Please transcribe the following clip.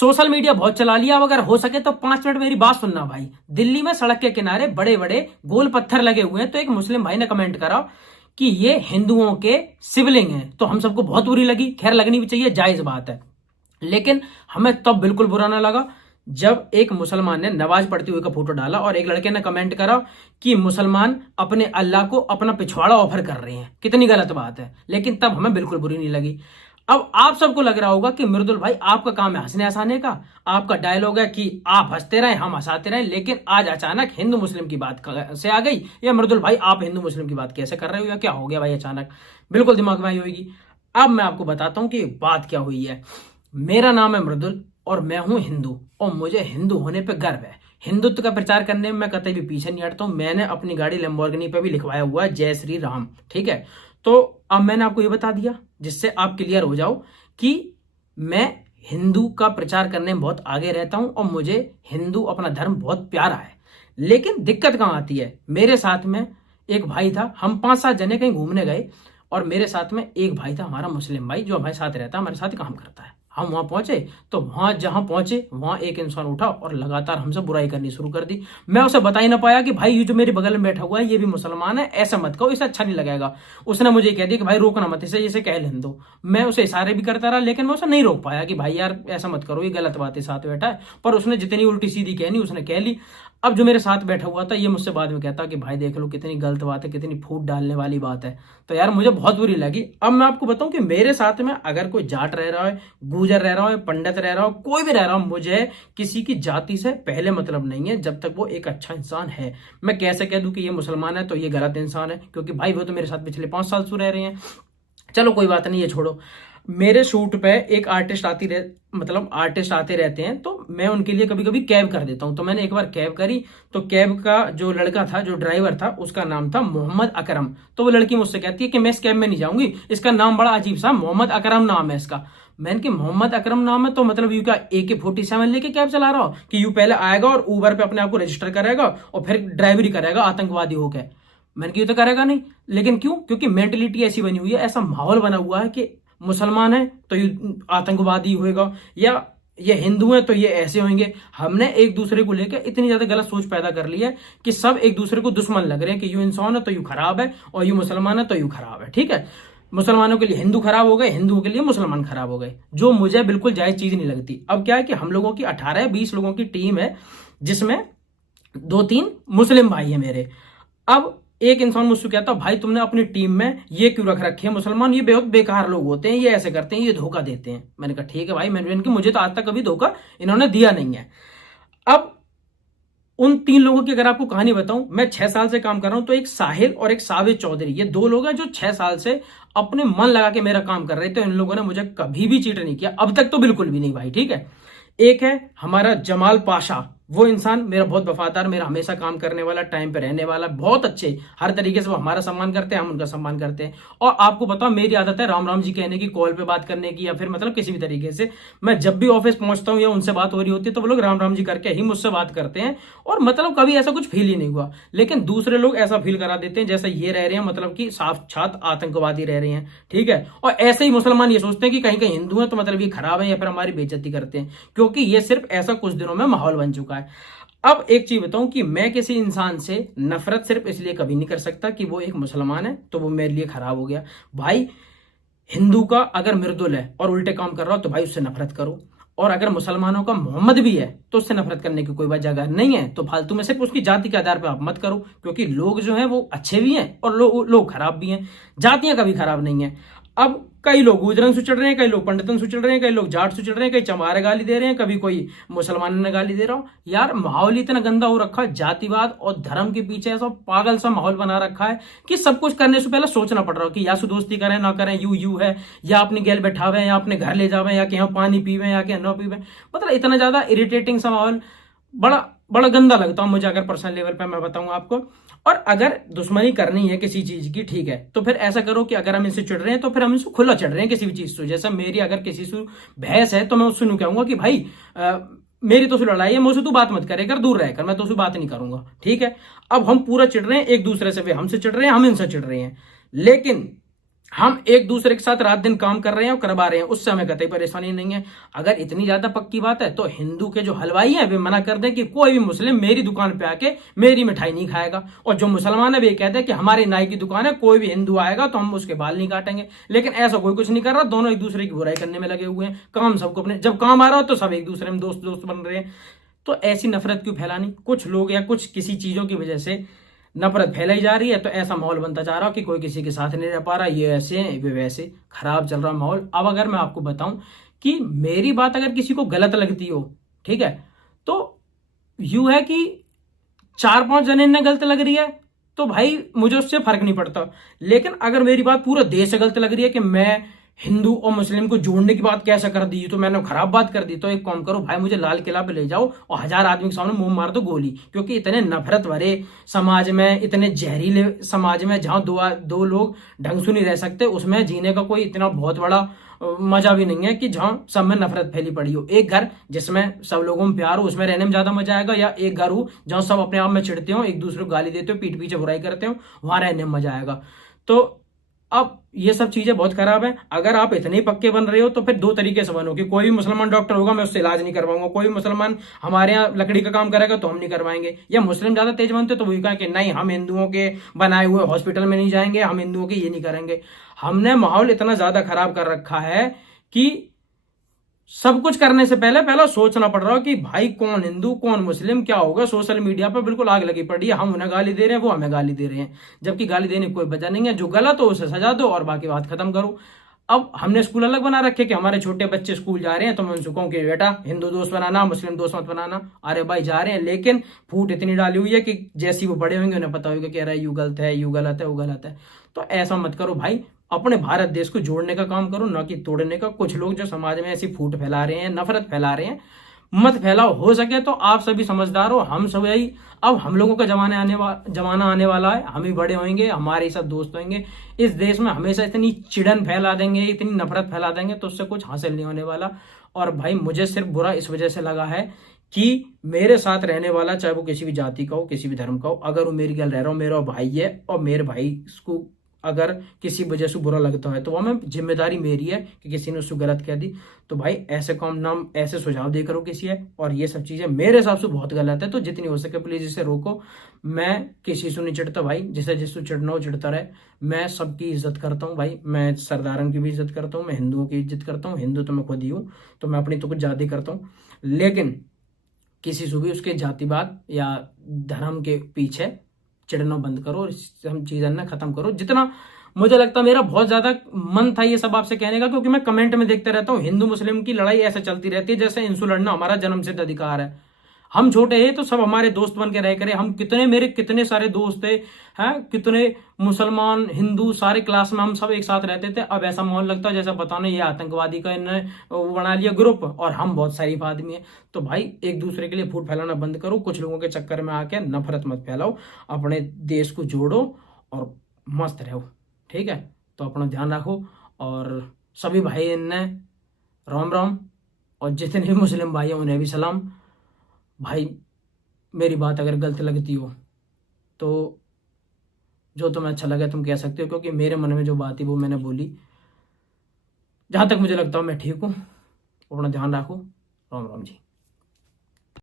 Social media बहुत चला लिया। अब अगर हो सके तो 5 मिनट मेरी बात सुनना भाई। दिल्ली में सड़क के किनारे बड़े बड़े गोल पत्थर लगे हुए हैं, तो एक मुस्लिम भाई ने कमेंट करा कि ये हिंदुओं के शिवलिंग हैं। तो हम सबको बहुत बुरी लगी। खैर, लगनी भी चाहिए, जायज बात है। लेकिन हमें तब बिल्कुल बुरा ना लगा जब एक मुसलमान ने नमाज पढ़ते हुए का फोटो डाला और एक लड़के ने कमेंट करा कि मुसलमान अपने अल्लाह को अपना पिछवाड़ा ऑफर कर रहे हैं। कितनी गलत बात है। लेकिन तब हमें बिल्कुल बुरी नहीं लगी। अब आप सबको लग रहा होगा कि मृदुल भाई आपका काम है हंसने हंसाने का, आपका डायलॉग है कि आप हंसते रहे हम हंसाते रहे। लेकिन आज अचानक हिंदू मुस्लिम की बात से आ गई। या मृदुल भाई आप हिंदू मुस्लिम की बात कैसे कर रहे हो, या क्या हो गया भाई अचानक, बिल्कुल दिमाग में आई होगी। अब मैं आपको बताता हूं कि बात क्या हुई है। मेरा नाम है मृदुल और मैं हूं हिंदू, और मुझे हिंदू होने पे गर्व है। हिंदुत्व का प्रचार करने में मैं कतई भी पीछे नहीं हटता हूं। मैंने अपनी गाड़ी लैम्बोर्गिनी पे भी लिखवाया हुआ है जय श्री राम। ठीक है, तो अब मैंने आपको ये बता दिया जिससे आप क्लियर हो जाओ कि मैं हिंदू का प्रचार करने में बहुत आगे रहता हूं और मुझे हिंदू अपना धर्म बहुत प्यारा है। लेकिन दिक्कत कहां आती है, मेरे साथ में एक भाई था, हम 5-7 जने कहीं घूमने गए और मेरे साथ में एक भाई था हमारा मुस्लिम भाई, जो हमारे साथ रहता है, हमारे साथ काम करता है। हम वहां पहुंचे तो वहां जहां पहुंचे वहां एक इंसान उठा और लगातार हमसे बुराई करनी शुरू कर दी। मैं उसे बता ही ना पाया कि भाई ये जो मेरे बगल में बैठा हुआ है ये भी मुसलमान है, ऐसा मत कहो, इसे अच्छा नहीं लगेगा। उसने मुझे कह दिया कि भाई रोकना मत इसे, इसे कह लेने दो। मैं उसे इशारे भी करता रहा लेकिन मैं उसे नहीं रोक पाया कि भाई यार ऐसा मत करो, ये गलत बात है, साथ बैठा है। पर उसने जितनी उल्टी सीधी कहनी उसने कह ली। अब जो मेरे साथ बैठा हुआ था ये मुझसे बाद में कहता कि भाई देख लो कितनी गलत बात है, कितनी फूट डालने वाली बात है। तो यार मुझे बहुत बुरी लगी। अब मैं आपको बताऊं कि मेरे साथ में अगर कोई जाट रह रहा है, गुजर रह रहा है, पंडित रह रहा हो, कोई भी रह रहा हो, मुझे किसी की जाति से पहले मतलब नहीं है जब तक वो एक अच्छा इंसान है। मैं कैसे कह दूं कि ये मुसलमान है तो ये गलत इंसान है, क्योंकि भाई वो तो मेरे साथ पिछले 5 साल से रह रहे हैं। चलो कोई बात नहीं, ये छोड़ो। मेरे शूट पे एक आर्टिस्ट आर्टिस्ट आते रहते हैं, तो मैं उनके लिए कभी कभी कैब कर देता हूं। तो मैंने एक बार कैब करी, तो कैब का जो लड़का था, जो ड्राइवर था, उसका नाम था मोहम्मद अकरम। तो वो लड़की मुझसे कहती है कि मैं इस कैब में नहीं जाऊंगी, इसका नाम बड़ा अजीब सा मोहम्मद अकरम नाम है इसका। मैंने कि मोहम्मद अकरम नाम है तो मतलब यू क्या AK-47 लेके कैब चला रहा हो कि यू पहले आएगा और ऊबर पे अपने आप को रजिस्टर करेगा और फिर ड्राइवरी करेगा आतंकवादी होकर। मैंने कि ये तो करेगा नहीं। लेकिन क्यों? क्योंकि मेंटेलिटी ऐसी बनी हुई है, ऐसा माहौल बना हुआ है कि मुसलमान है तो ये आतंकवादी होएगा, या ये हिंदू है तो ये ऐसे होंगे। हमने एक दूसरे को लेकर इतनी ज्यादा गलत सोच पैदा कर ली है कि सब एक दूसरे को दुश्मन लग रहे हैं कि यू इंसान है तो यू खराब है, और यू मुसलमान है तो यू खराब है। ठीक है, मुसलमानों के लिए हिंदू खराब हो गए, हिंदुओं के लिए मुसलमान खराब हो गए, जो मुझे बिल्कुल जायज चीज नहीं लगती। अब क्या है कि हम लोगों की 18-20 लोगों की टीम है, जिसमें 2-3 मुस्लिम भाई है मेरे। अब एक इंसान मुझसे कहता भाई तुमने अपनी टीम में ये क्यों रख रखे हैं मुसलमान, ये बहुत बेकार लोग होते हैं, ये ऐसे करते हैं, ये धोखा देते हैं। मैंने कहा ठीक है भाई, मैंने मुझे तो आज तक कभी धोखा इन्होंने दिया नहीं है। अब उन 3 लोगों की अगर आपको कहानी बताऊं, मैं 6 साल से काम कर रहा हूं, तो एक साहिल और एक साबित चौधरी, ये 2 लोग हैं जो 6 साल से अपने मन लगा के मेरा काम कर रहे थे। इन लोगों ने मुझे कभी भी चीट नहीं किया, अब तक तो बिल्कुल भी नहीं भाई। ठीक है, एक है हमारा जमाल पाशा, वो इंसान मेरा बहुत वफादार, मेरा हमेशा काम करने वाला, टाइम पे रहने वाला, बहुत अच्छे, हर तरीके से वो हमारा सम्मान करते हैं, हम उनका सम्मान करते हैं। और आपको बताओ मेरी आदत है राम राम जी कहने की, कॉल पे बात करने की, या फिर मतलब किसी भी तरीके से मैं जब भी ऑफिस पहुंचता हूं या उनसे बात हो रही होती है तो वो लोग राम राम जी करके ही मुझसे बात करते हैं, और मतलब कभी ऐसा कुछ फील ही नहीं हुआ। लेकिन दूसरे लोग ऐसा फील करा देते हैं जैसे ये रह रहे हैं मतलब कि साक्षात आतंकवादी रह रहे हैं। ठीक है, और ऐसे ही मुसलमान ये सोचते हैं कि कहीं कहीं हिंदू है तो मतलब ये खराब है या फिर हमारी बेइज्जती करते हैं, क्योंकि ये सिर्फ ऐसा कुछ दिनों में माहौल बन चुका है। अब एक चीज बताऊं कि मैं किसी इंसान से नफरत सिर्फ इसलिए कभी नहीं कर सकता कि वो एक मुसलमान है तो वो मेरे लिए खराब हो गया। भाई हिंदू का अगर मृदुल है और उल्टे काम कर रहा हो तो भाई उससे नफरत करो, और अगर मुसलमानों का मोहम्मद भी है तो उससे नफरत करने की कोई जगह नहीं है। तो फालतू में सिर्फ उसकी जाति के आधार पर आप मत करो, क्योंकि लोग जो हैं वो अच्छे भी हैं और लोग खराब भी हैं, जातियां कभी खराब नहीं है। अब कई लोग गुजरन से चढ़ रहे हैं, कई लोग पंडितन से चढ़ रहे हैं, कई लोग जाट से चढ़ रहे हैं, कई चमारे गाली दे रहे हैं, कभी कोई मुसलमान ने गाली दे रहा हो। यार माहौल इतना गंदा हो रखा है, जातिवाद और धर्म के पीछे ऐसा पागल सा माहौल बना रखा है कि सब कुछ करने से पहले सोचना पड़ रहा हो कि या दोस्ती करें ना करें, यू है, या अपनी गैल बैठावे, या अपने घर ले जावे, या कि यहाँ पानी पीवे, या कि न पीवे। मतलब इतना ज्यादा इरिटेटिंग सा माहौल, बड़ा बड़ा गंदा लगता है मुझे, अगर पर्सनल लेवल पे मैं बताऊं आपको। और अगर दुश्मनी करनी है किसी चीज की, ठीक है, तो फिर ऐसा करो कि अगर हम इनसे चिढ़ रहे हैं तो फिर हम इनसे खुला चिढ़ रहे हैं किसी भी चीज से। जैसा मेरी अगर किसी से बहस है तो मैं उससे कहूंगा कि भाई मेरी तो लड़ाई है, मुझसे तू बात मत करे कर, दूर रहकर, मैं तो उससे बात नहीं करूंगा। ठीक है, अब हम पूरा चिढ़ रहे हैं एक दूसरे से, वे हमसे चिढ़ रहे हैं, हम इनसे चिढ़ रहे हैं। लेकिन हम एक दूसरे के साथ रात दिन काम कर रहे हैं और करवा रहे हैं, उससे हमें कतई परेशानी नहीं है। अगर इतनी ज्यादा पक्की बात है तो हिंदू के जो हलवाई हैं वे मना कर दें कि कोई भी मुस्लिम मेरी दुकान पे आके मेरी मिठाई नहीं खाएगा, और जो मुसलमान है वे कहते हैं कि हमारी नाई की दुकान है, कोई भी हिंदू आएगा तो हम उसके बाल नहीं काटेंगे। लेकिन ऐसा कोई कुछ नहीं कर रहा, दोनों एक दूसरे की बुराई करने में लगे हुए हैं। काम सबको अपने, जब काम आ रहा हो तो सब एक दूसरे में दोस्त दोस्त बन रहे हैं। तो ऐसी नफरत क्यों फैलानी? कुछ लोग या कुछ किसी चीजों की वजह से नफरत फैलाई जा रही है, तो ऐसा माहौल बनता जा रहा हो कि कोई किसी के साथ नहीं रह पा रहा, ये ऐसे हैं वे वैसे, खराब चल रहा माहौल। अब अगर मैं आपको बताऊं कि मेरी बात अगर किसी को गलत लगती हो, ठीक है, तो यूं है कि 4-5 जने ने गलत लग रही है तो भाई मुझे उससे फर्क नहीं पड़ता। लेकिन अगर मेरी बात पूरा देश से गलत लग रही है कि मैं हिंदू और मुस्लिम को जोड़ने की बात कैसे कर दी, तो मैंने खराब बात कर दी, तो एक काम करो भाई, मुझे लाल किला पे ले जाओ और 1000 आदमी के सामने मुंह मार दो गोली। क्योंकि इतने नफरत भरे समाज में, इतने जहरीले समाज में, जहां दो लोग ढंग से नहीं रह सकते, उसमें जीने का कोई इतना बहुत बड़ा मजा भी नहीं है कि जहां सब में नफरत फैली पड़ी हो। एक घर जिसमें सब लोगों में प्यार हो, उसमें रहने में ज्यादा मजा आएगा, या एक घर हो जहां सब अपने आप में चिढ़ते हो, एक दूसरे को गाली देते हो, पीठ पीछे बुराई करते हो, वहां रहने में मजा आएगा। तो अब ये सब चीजें बहुत खराब है। अगर आप इतने ही पक्के बन रहे हो तो फिर दो तरीके से बनो कि कोई भी मुसलमान डॉक्टर होगा मैं उससे इलाज नहीं करवाऊंगा, कोई भी मुसलमान हमारे यहाँ लकड़ी का काम करेगा तो हम नहीं करवाएंगे, या मुस्लिम ज्यादा तेज बनते तो वही कहा कि नहीं हम हिंदुओं के बनाए हुए हॉस्पिटल में नहीं जाएंगे, हम हिंदुओं के ये नहीं करेंगे। हमने माहौल इतना ज्यादा खराब कर रखा है कि सब कुछ करने से पहले पहला सोचना पड़ रहा है कि भाई कौन हिंदू कौन मुस्लिम क्या होगा। सोशल मीडिया पर बिल्कुल आग लगी पड़ी है, हम उन्हें गाली दे रहे हैं, वो हमें गाली दे रहे हैं, जबकि गाली देने की कोई वजह नहीं है। जो गलत हो उसे सजा दो और बाकी बात खत्म करो। अब हमने स्कूल अलग बना रखे कि हमारे छोटे बच्चे स्कूल जा रहे हैं तो मैं उनसे कहूं कि बेटा हिंदू दोस्त बनाना, मुस्लिम दोस्त मत बनाना। अरे भाई जा रहे हैं, लेकिन फूट इतनी डाली हुई है कि जैसी वो बड़े होंगे उन्हें पता होगा कि अरे यू गलत है, यू गलत है, वो गलत है। तो ऐसा मत करो भाई, अपने भारत देश को जोड़ने का काम करो, ना कि तोड़ने का। कुछ लोग जो समाज में ऐसी फूट फैला रहे हैं, नफरत फैला रहे हैं, मत फैलाओ। हो सके तो आप सभी समझदार हो, हम सभी, अब हम लोगों का जमाना आने वाला है, हम ही बड़े होंगे, हमारे सब दोस्त होंगे। इस देश में हमेशा इतनी चिड़न फैला देंगे, इतनी नफरत फैला देंगे तो उससे कुछ हासिल नहीं होने वाला। और भाई मुझे सिर्फ बुरा इस वजह से लगा है कि मेरे साथ रहने वाला, चाहे वो किसी भी जाति का हो, किसी भी धर्म का हो, अगर वो मेरी गल रह रहा हो, मेरा भाई है, और मेरे भाई को अगर किसी वजह से बुरा लगता है तो वह मैं जिम्मेदारी मेरी है कि किसी ने उसको गलत कह दी। तो भाई ऐसे काम नाम ऐसे सुझाव दे करो किसी है, और ये सब चीजें मेरे हिसाब से बहुत गलत है। तो जितनी हो सके प्लीज इसे रोको। मैं किसी से नहीं चिढ़ता भाई, जिसे जिससे चिढ़ना हो चिढ़ता रहे। मैं सबकी इज्जत करता हूँ भाई, मैं सरदारन की भी इज्जत करता हूँ, मैं हिंदुओं की इज्जत करता हूँ, हिंदू तो मैं खुद ही हूँ, तो मैं अपनी तो कुछ ज्यादा करता हूँ। लेकिन किसी से भी उसके जातिवाद या धर्म के पीछे चिढ़ना बंद करो, और हम चीजें ना खत्म करो। जितना मुझे लगता, मेरा बहुत ज्यादा मन था ये सब आपसे कहने का, क्योंकि मैं कमेंट में देखते रहता हूँ हिंदू मुस्लिम की लड़ाई ऐसे चलती रहती है जैसे इंसु लड़ना हमारा जन्मसिद्ध अधिकार है। हम छोटे हैं तो सब हमारे दोस्त बन के रह करे, हम कितने, मेरे कितने सारे दोस्त थे हैं, कितने मुसलमान हिंदू सारे क्लास में हम सब एक साथ रहते थे। अब ऐसा माहौल लगता है जैसा पता नहीं ये आतंकवादी का इन्होंने वो बना लिया ग्रुप, और हम बहुत शरीफ आदमी हैं। तो भाई एक दूसरे के लिए फूट फैलाना बंद करो, कुछ लोगों के चक्कर में आके नफरत मत फैलाओ, अपने देश को जोड़ो और मस्त रहो, ठीक है। तो अपना ध्यान रखो, और सभी भाई ने राम राम, और जितने भी मुस्लिम भाई हैं उन्हें भी सलाम। भाई मेरी बात अगर गलत लगती हो तो जो तुम्हें अच्छा लगे तुम कह सकते हो, क्योंकि मेरे मन में जो बात थी वो मैंने बोली। जहां तक मुझे लगता हो मैं ठीक हूँ। अपना ध्यान रखो। राम राम जी।